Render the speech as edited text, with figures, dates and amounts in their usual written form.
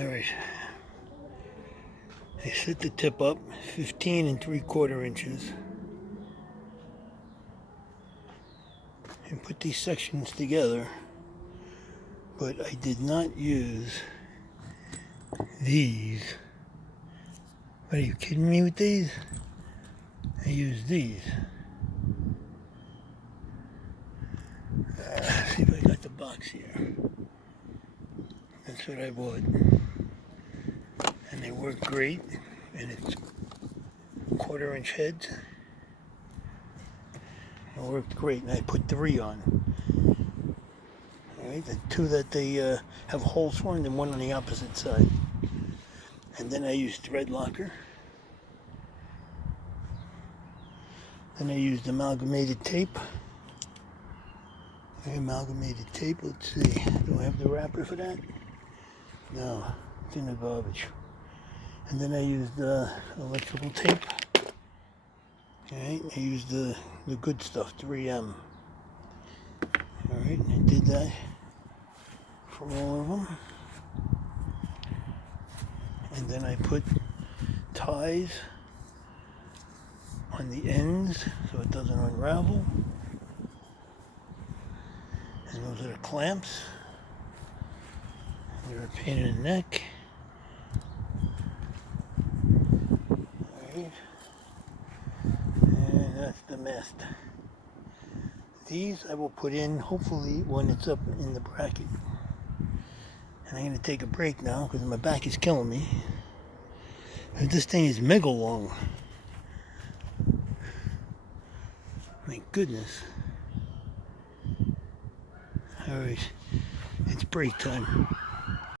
Alright, I set the tip up 15 3/4 inches and put these sections together, but I did not use these. What, are you kidding me with these? I used these. See if I got the box here. That's what I bought. And they work great. And it's 1/4 inch heads. It worked great. And I put 3 on. Alright, the 2 that they have holes for, and then 1 on the opposite side. And then I used thread locker. Then I used amalgamated tape. Amalgamated tape, let's see. Do I have the wrapper for that? No, it's in the garbage. And then I used electrical tape. Alright, I used the good stuff, 3M. Alright, I did that for all of them. And then I put ties on the ends so it doesn't unravel. And those are the clamps. They're a pain in the neck. Alright. And that's the mast. These I will put in hopefully when it's up in the bracket. And I'm going to take a break now because my back is killing me. And this thing is mega long. My goodness. Alright, it's break time.